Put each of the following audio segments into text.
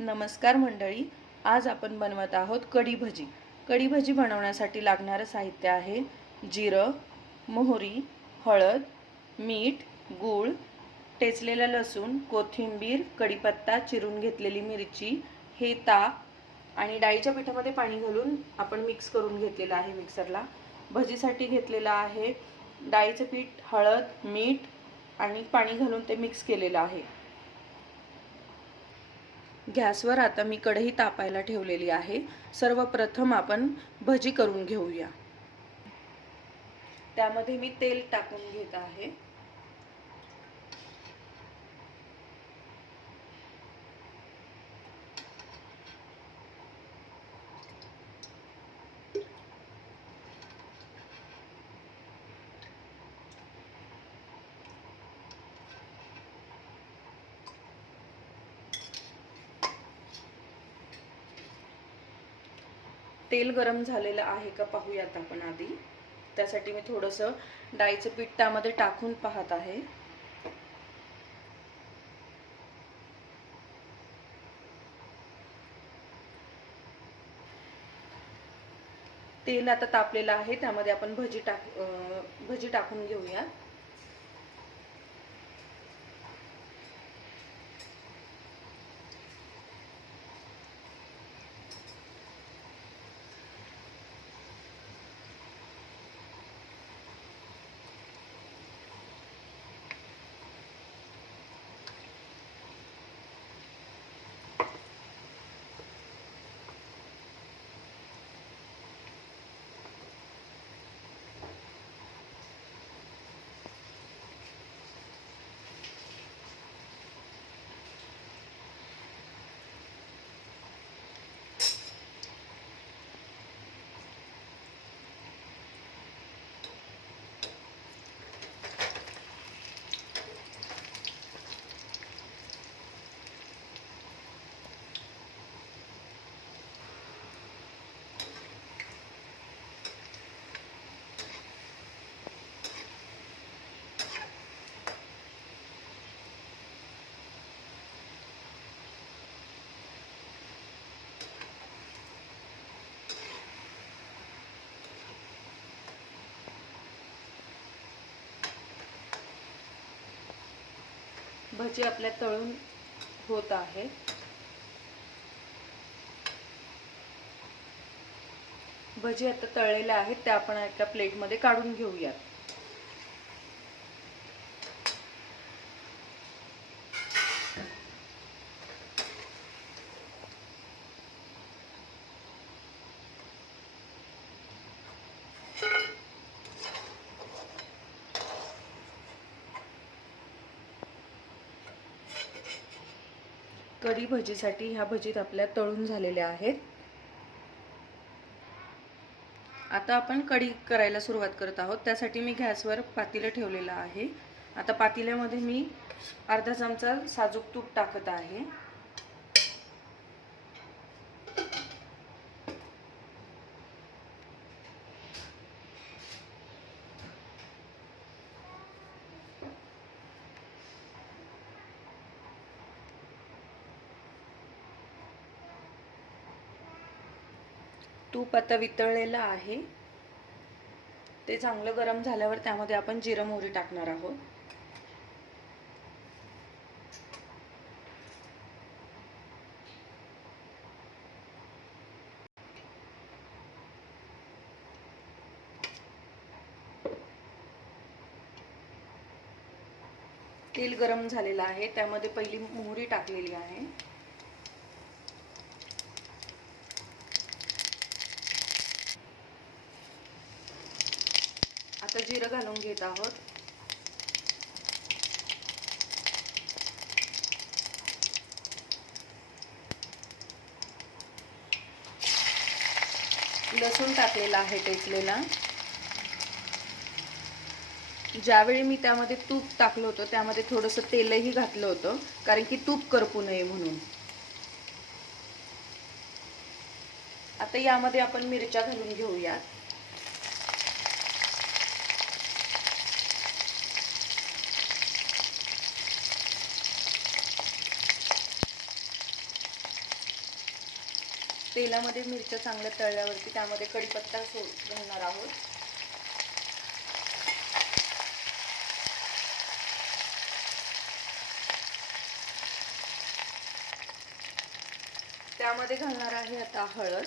नमस्कार मंडळी आज आपण बनवत आहोत कढी भजी. कढी भजी बनवण्यासाठी लागणारं साहित्य आहे जिरं मोहरी हळद मीठ गूळ टेचलेला लसूण कोथिंबीर कढीपत्ता चिरून घेतलेली मिरची हे ताक आणि डाळीच्या पिठामध्ये पाणी घालून आपण मिक्स करून घेतलेलं आहे मिक्सरला भजीसाठी घेतलेलं आहे डाळीचं पीठ हळद मीठ आणि पाणी घालून ते मिक्स केलेलं आहे. गॅसवर आता मी कढई तापायला ठेवलेली आहे. सर्वप्रथम आपण भजी करून घेऊया. त्यामध्ये मी तेल टाकून घेत आहे. तेल गरम झालेलं आहे का पाहूयात आपण आधी. त्यासाठी मी थोडंसं डाळीचं पीठ त्यामध्ये टाकून पाहत आहे. तेल आता तापलेलं आहे त्यामध्ये आपण भजी टाक भजी टाकून घेऊया भजी आपल्या तळून होत आहे. भजी आता तळलेल्या आहेत त्या आपण एका प्लेटमध्ये काढून घेऊयात. कढी भजीसाठी ह्या भजीत आपल्या तळून झालेल्या आहेत. आता आपण कढी करायला सुरुवात करत आहोत. त्यासाठी मी गॅसवर पातेलं ठेवलेलं आहे. आता पातेल्यामध्ये मी अर्धा चमचा साजूक तूप टाकत आहे. तूप आता वितळलेलं आहे. ते चांगलं गरम झाल्यावर त्यामध्ये आपण जिरं मोहरी टाकणार आहोत. तेल गरम झालेलं आहे. त्यामध्ये पहिली मोहरी टाकलेली आहे. आता जिरं घालून घेत आहोत. लसूण टाकलेला आहे टेचलेला ज्यावेळी मी त्यामध्ये तूप टाकलं होतं त्यामध्ये थोडंसं तेलही घातलं होतं कारण की तूप करपू नये म्हणून. आता यामध्ये आपण मिरच्या घालून घेऊयात. तेलामध्ये मिरच्या चांगल्या तळल्यावरती त्यामध्ये कढीपत्ता सो घालणार आहोत. त्यामध्ये घालणार आहे आता हळद.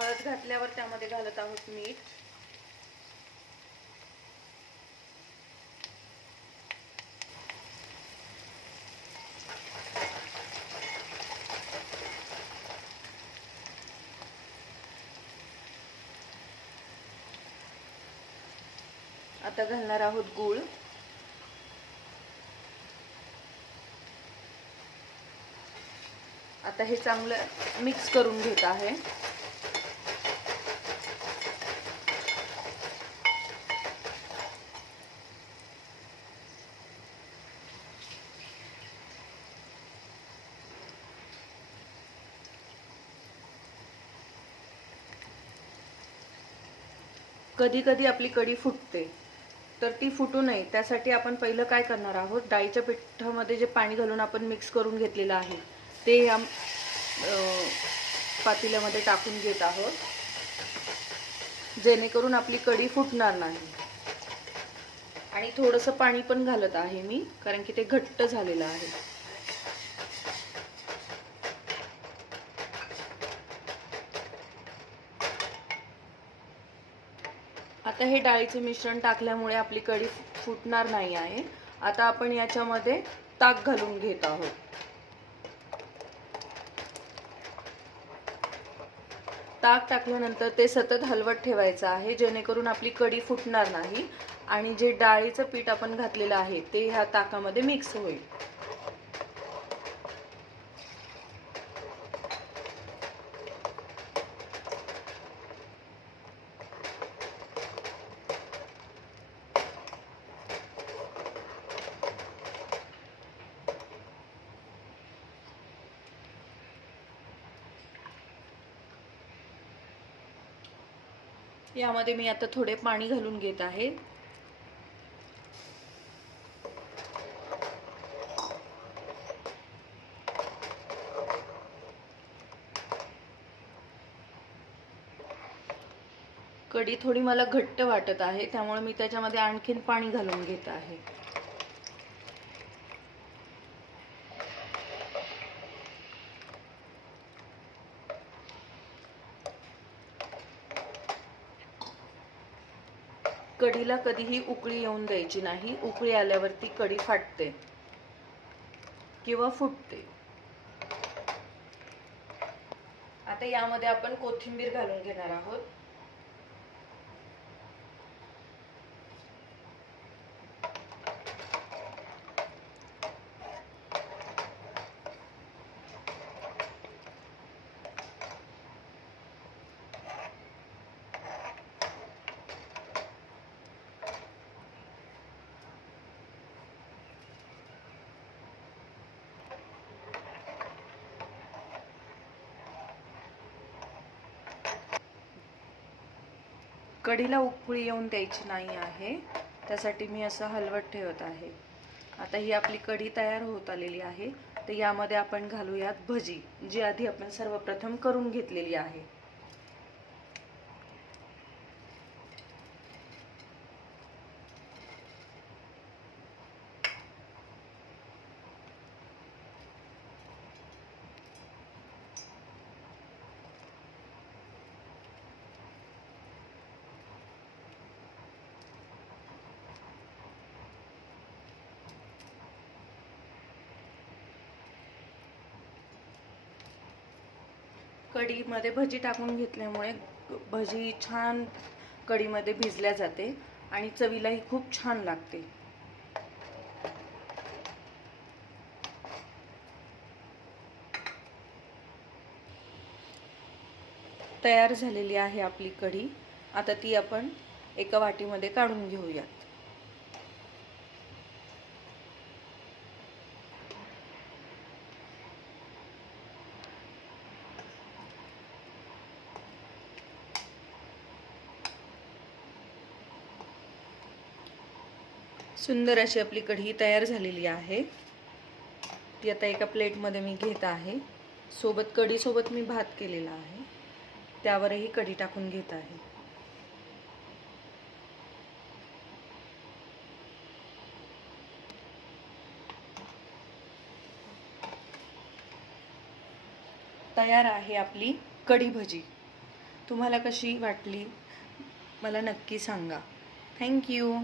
हळद घातल्यावर त्यामध्ये घालत आहोत मीठ. आता घालणार आहोत गूळ. आता हे चांगलं मिक्स करून घेत आहे. कधी कधी आपली कढी फुटते. तर ती फुटू नये. त्यासाठी आपण पहिलं काय करणार आहोत? डाळीच्या पिठामध्ये जे पाणी घालून आपण मिक्स करून घेतलेलं आहे ते या पातेल्यामध्ये टाकून घेत आहोत. जेणेकरून आपली कढी फुटणार नाही. आणि थोडंसं पाणी पण घालत आहे मी कारण की ते घट्ट झालेलं आहे. आता हे डाळीचे मिश्रण टाकल्यामुळे आपली कढी फुटणार नाही आहे. आता आपण याच्यामध्ये ताक घालून घेत आहोत. ताक टाकल्यानंतर ते सतत हलवत ठेवायचं आहे जेणेकरून आपली कढी फुटणार नाही. आणि जे डाळीचं पीठ आपण घातलेलं आहे ते ह्या ताकामध्ये मिक्स होईल. यामध्ये मी आता थोडे पाणी घालून घेत आहे. कढी थोडी मला घट्ट वाटत आहे त्यामुळे मी त्याच्यामध्ये आणखीन पाणी घालून घेत आहे. कढीला कधीही उकळी येऊन द्यायची नाही. उकळी आल्यावरती कढी फाटते किंवा फुटते. आता यामध्ये आपण कोथिंबीर घालून घेणार आहोत. कढीला उकळी येऊन द्यायची नाही आहे. त्यासाठी मी असं हलवत ठेवत आहे. आता ही आपली कढी तयार होत आलेली आहे. तर यामध्ये आपण घालूयात भजी जी आधी आपण सर्वप्रथम करून घेतलेली आहे. कढीमध्ये भजी टाकून घेतल्यामुळे भजी छान कढीमध्ये भिजल्या जाते आणि चवीलाही खूप छान लागते. तयार झालेली आहे आपली कढी. आता ती आपण एका वाटीमध्ये काढून घेऊयात. सुंदर अशी आपली कढी तयार झालेली आहे. ती आता एका प्लेटमध्ये मी घेत आहे. सोबत कढीसोबत मी भात केलेला आहे. त्यावरही कढी टाकून घेत आहे. तयार आहे आपली कढी भजी. तुम्हाला कशी वाटली? मला नक्की सांगा. थँक्यू